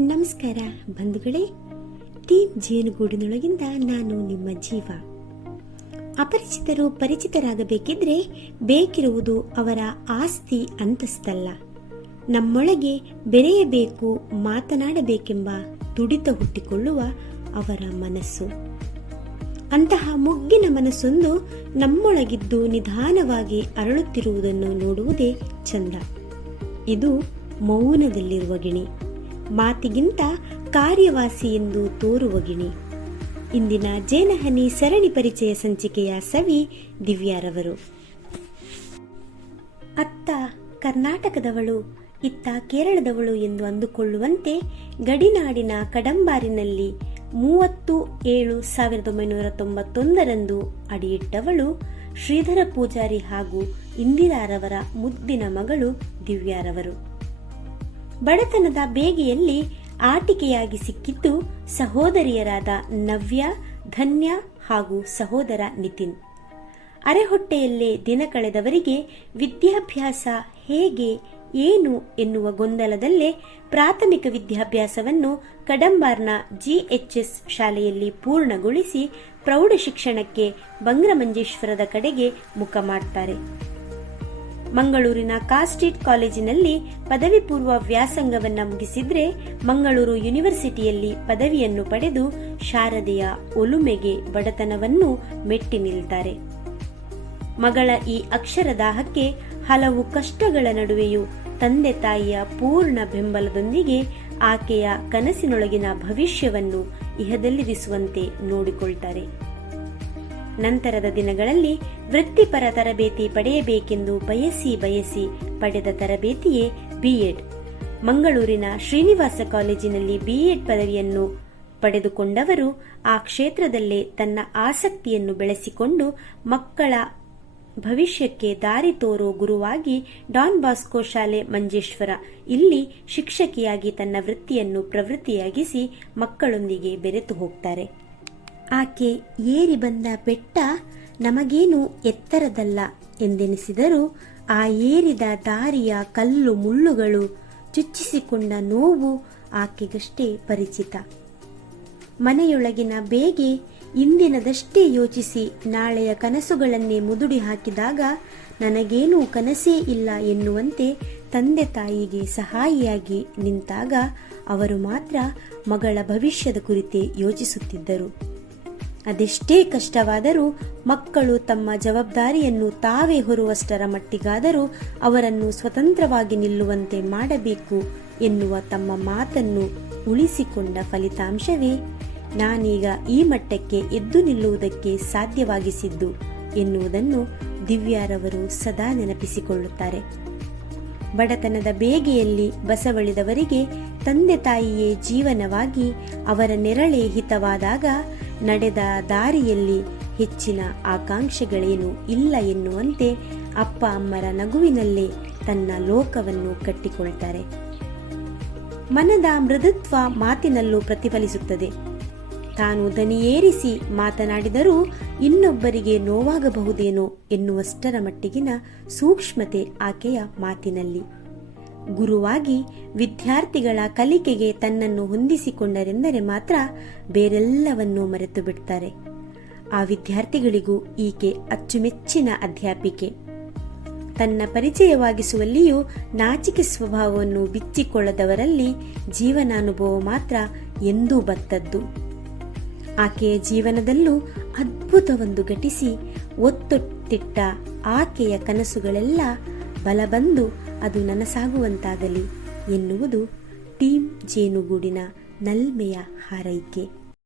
ನಮಸ್ಕಾರ ಬಂಧುಗಳೇ. ಟೀಮ್ ಜೇನುಗೂಡಿನೊಳಗಿಂದ ನಾನು ನಿಮ್ಮ ಜೀವ. ಅಪರಿಚಿತರು ಪರಿಚಿತರಾಗಬೇಕಿದ್ರೆ ಬೇಕಿರುವುದು ಅವರ ಆಸ್ತಿ ಅಂತಸ್ತಲ್ಲ, ನಮ್ಮೊಳಗೆ ಬೆರೆಯಬೇಕು, ಮಾತನಾಡಬೇಕೆಂಬ ತುಡಿತ ಹುಟ್ಟಿಕೊಳ್ಳುವ ಅವರ ಮನಸ್ಸು. ಅಂತಹ ಮುಗ್ಗಿನ ಮನಸ್ಸೊಂದು ನಮ್ಮೊಳಗಿದ್ದು ನಿಧಾನವಾಗಿ ಅರಳುತ್ತಿರುವುದನ್ನು ನೋಡುವುದೇ ಚಂದ. ಇದು ಮೌನದಲ್ಲಿರುವ ಗಿಣಿ, ಮಾತಿಗಿಂತ ಕಾರ್ಯವಾಸಿ ಎಂದು ತೋರುವ ಗಿಣಿ. ಇಂದಿನ ಜೇನಹನಿ ಸರಣಿ ಪರಿಚಯ ಸಂಚಿಕೆಯ ಸವಿ ದಿವ್ಯಾರವರು. ಅತ್ತ ಕರ್ನಾಟಕದವಳು, ಇತ್ತ ಕೇರಳದವಳು ಎಂದು ಅಂದುಕೊಳ್ಳುವಂತೆ ಗಡಿನಾಡಿನ ಕಡಂಬಾರಿನಲ್ಲಿ 30/7/1991 ಅಡಿಯಿಟ್ಟವಳು ಶ್ರೀಧರ ಪೂಜಾರಿ ಹಾಗೂ ಇಂದಿರಾರವರ ಮುದ್ದಿನ ಮಗಳು ದಿವ್ಯಾರವರು. ಬಡತನದ ಬೇಗೆಯಲ್ಲಿ ಆಟಿಕೆಯಾಗಿ ಸಿಕ್ಕಿದ್ದು ಸಹೋದರಿಯರಾದ ನವ್ಯ, ಧನ್ಯ ಹಾಗೂ ಸಹೋದರ ನಿತಿನ್. ಅರೆಹೊಟ್ಟೆಯಲ್ಲೇ ದಿನ ಕಳೆದವರಿಗೆ ವಿದ್ಯಾಭ್ಯಾಸ ಹೇಗೆ ಏನು ಎನ್ನುವ ಗೊಂದಲದಲ್ಲೇ ಪ್ರಾಥಮಿಕ ವಿದ್ಯಾಭ್ಯಾಸವನ್ನು ಕಡಂಬಾರ್ನ GHS ಶಾಲೆಯಲ್ಲಿ ಪೂರ್ಣಗೊಳಿಸಿ ಪ್ರೌಢ ಶಿಕ್ಷಣಕ್ಕೆ ಬಂಗ್ರಮಂಜೇಶ್ವರದ ಕಡೆಗೆ ಮುಖ ಮಾಡ್ತಾರೆ. ಮಂಗಳೂರಿನ ಕಾಸ್ಟ್ರೀಟ್ ಕಾಲೇಜಿನಲ್ಲಿ ಪದವಿ ಪೂರ್ವ ವ್ಯಾಸಂಗವನ್ನ ಮುಗಿಸಿದ್ರೆ ಮಂಗಳೂರು ಯೂನಿವರ್ಸಿಟಿಯಲ್ಲಿ ಪದವಿಯನ್ನು ಪಡೆದು ಶಾರದೆಯ ಒಲುಮೆಗೆ ಬಡತನವನ್ನು ಮೆಟ್ಟಿ ನಿಲ್ತಾರೆ. ಮಗಳ ಈ ಅಕ್ಷರದಾಹಕ್ಕೆ ಹಲವು ಕಷ್ಟಗಳ ನಡುವೆಯೂ ತಂದೆ ತಾಯಿಯ ಪೂರ್ಣ ಬೆಂಬಲದೊಂದಿಗೆ ಆಕೆಯ ಕನಸಿನೊಳಗಿನ ಭವಿಷ್ಯವನ್ನು ಇಹದಲ್ಲಿರಿಸುವಂತೆ ನೋಡಿಕೊಳ್ತಾರೆ. ನಂತರದ ದಿನಗಳಲ್ಲಿ ವೃತ್ತಿಪರ ತರಬೇತಿ ಪಡೆಯಬೇಕೆಂದು ಬಯಸಿ ಪಡೆದ ತರಬೇತಿಯೇ B.Ed. ಮಂಗಳೂರಿನ ಶ್ರೀನಿವಾಸ ಕಾಲೇಜಿನಲ್ಲಿ B.Ed ಪದವಿಯನ್ನು ಪಡೆದುಕೊಂಡವರು ಆ ಕ್ಷೇತ್ರದಲ್ಲೇ ತನ್ನ ಆಸಕ್ತಿಯನ್ನು ಬೆಳೆಸಿಕೊಂಡು ಮಕ್ಕಳ ಭವಿಷ್ಯಕ್ಕೆ ದಾರಿ ತೋರೋ ಗುರುವಾಗಿ ಡಾನ್ ಬಾಸ್ಕೋ ಶಾಲೆ ಮಂಜೇಶ್ವರ ಇಲ್ಲಿ ಶಿಕ್ಷಕಿಯಾಗಿ ತನ್ನ ವೃತ್ತಿಯನ್ನು ಪ್ರವೃತ್ತಿಯಾಗಿಸಿ ಮಕ್ಕಳೊಂದಿಗೆ ಬೆರೆತು ಹೋಗ್ತಾರೆ. ಆಕೆ ಏರಿ ಬಂದ ಬೆಟ್ಟ ನಮಗೇನು ಎತ್ತರದಲ್ಲ ಎಂದೆನಿಸಿದರೂ ಆ ಏರಿದ ದಾರಿಯ ಕಲ್ಲು ಮುಳ್ಳುಗಳು ಚುಚ್ಚಿಸಿಕೊಂಡ ನೋವು ಆಕೆಗಷ್ಟೇ ಪರಿಚಿತ. ಮನೆಯೊಳಗಿನ ಬೇಗೆ ಇಂದಿನದಷ್ಟೇ ಯೋಚಿಸಿ ನಾಳೆಯ ಕನಸುಗಳನ್ನೇ ಮುದುಡಿ ಹಾಕಿದಾಗ ನನಗೇನೂ ಕನಸೇ ಇಲ್ಲ ಎನ್ನುವಂತೆ ತಂದೆ ತಾಯಿಗೆ ಸಹಾಯಿಯಾಗಿ ನಿಂತಾಗ ಅವರು ಮಾತ್ರ ಮಗಳ ಭವಿಷ್ಯದ ಕುರಿತೇ ಯೋಚಿಸುತ್ತಿದ್ದರು. ಅದೆಷ್ಟೇ ಕಷ್ಟವಾದರೂ ಮಕ್ಕಳು ತಮ್ಮ ಜವಾಬ್ದಾರಿಯನ್ನು ತಾವೇ ಹೊರುವಷ್ಟರ ಮಟ್ಟಿಗಾದರೂ ಅವರನ್ನು ಸ್ವತಂತ್ರವಾಗಿ ನಿಲ್ಲುವಂತೆ ಮಾಡಬೇಕು ಎನ್ನುವ ತಮ್ಮ ಮಾತನ್ನು ಉಳಿಸಿಕೊಂಡ ಫಲಿತಾಂಶವೇ ನಾನೀಗ ಈ ಮಟ್ಟಕ್ಕೆ ಎದ್ದು ನಿಲ್ಲುವುದಕ್ಕೆ ಸಾಧ್ಯವಾಗಿಸಿದ್ದು ಎನ್ನುವುದನ್ನು ದಿವ್ಯಾರವರು ಸದಾ ನೆನಪಿಸಿಕೊಳ್ಳುತ್ತಾರೆ. ಬಡತನದ ಬೇಗೆಯಲ್ಲಿ ಬಸವಳಿದವರಿಗೆ ತಂದೆ ತಾಯಿಯೇ ಜೀವನವಾಗಿ ಅವರ ನೆರಳೇ ಹಿತವಾದಾಗ ನಡೆದ ದಾರಿಯಲ್ಲಿ ಹೆಚ್ಚಿನ ಆಕಾಂಕ್ಷೆಗಳೇನೂ ಇಲ್ಲ ಎನ್ನುವಂತೆ ಅಪ್ಪ ಅಮ್ಮರ ನಗುವಿನಲ್ಲೇ ತನ್ನ ಲೋಕವನ್ನು ಕಟ್ಟಿಕೊಳ್ತಾರೆ. ಮನದ ಮೃದುತ್ವ ಮಾತಿನಲ್ಲೂ ಪ್ರತಿಫಲಿಸುತ್ತದೆ. ತಾನು ದನಿಯೇರಿಸಿ ಮಾತನಾಡಿದರೂ ಇನ್ನೊಬ್ಬರಿಗೆ ನೋವಾಗಬಹುದೇನೋ ಎನ್ನುವಷ್ಟರ ಮಟ್ಟಿಗಿನ ಸೂಕ್ಷ್ಮತೆ ಆಕೆಯ ಮಾತಿನಲ್ಲಿ. ಗುರುವಾಗಿ ವಿದ್ಯಾರ್ಥಿಗಳ ಕಲಿಕೆಗೆ ತನ್ನನ್ನು ಹೊಂದಿಸಿಕೊಂಡರೆಂದರೆ ಮಾತ್ರ ಬೇರೆಲ್ಲವನ್ನೂ ಮರೆತು ಬಿಡ್ತಾರೆ. ಆ ವಿದ್ಯಾರ್ಥಿಗಳಿಗೂ ಈಕೆ ಅಚ್ಚುಮೆಚ್ಚಿನ ಅಧ್ಯಾಪಿಕೆ. ತನ್ನ ಪರಿಚಯವಾಗಿಸುವಲ್ಲಿಯೂ ನಾಚಿಕೆ ಸ್ವಭಾವವನ್ನು ಬಿಚ್ಚಿಕೊಳ್ಳದವರಲ್ಲಿ ಜೀವನಾನುಭವ ಮಾತ್ರ ಎಂದೂ ಬತ್ತದ್ದು. ಆಕೆಯ ಜೀವನದಲ್ಲೂ ಅದ್ಭುತವೊಂದು ಘಟಿಸಿ ಒತ್ತೊಟ್ಟಿಟ್ಟ ಆಕೆಯ ಕನಸುಗಳೆಲ್ಲ ಬಲಬಂದು ಅದು ನನಸಾಗುವಂತಾಗಲಿ ಎನ್ನುವುದು ಟೀಮ್ ಜೇನುಗೂಡಿನ ನಲ್ಮೆಯ ಹಾರೈಕೆ.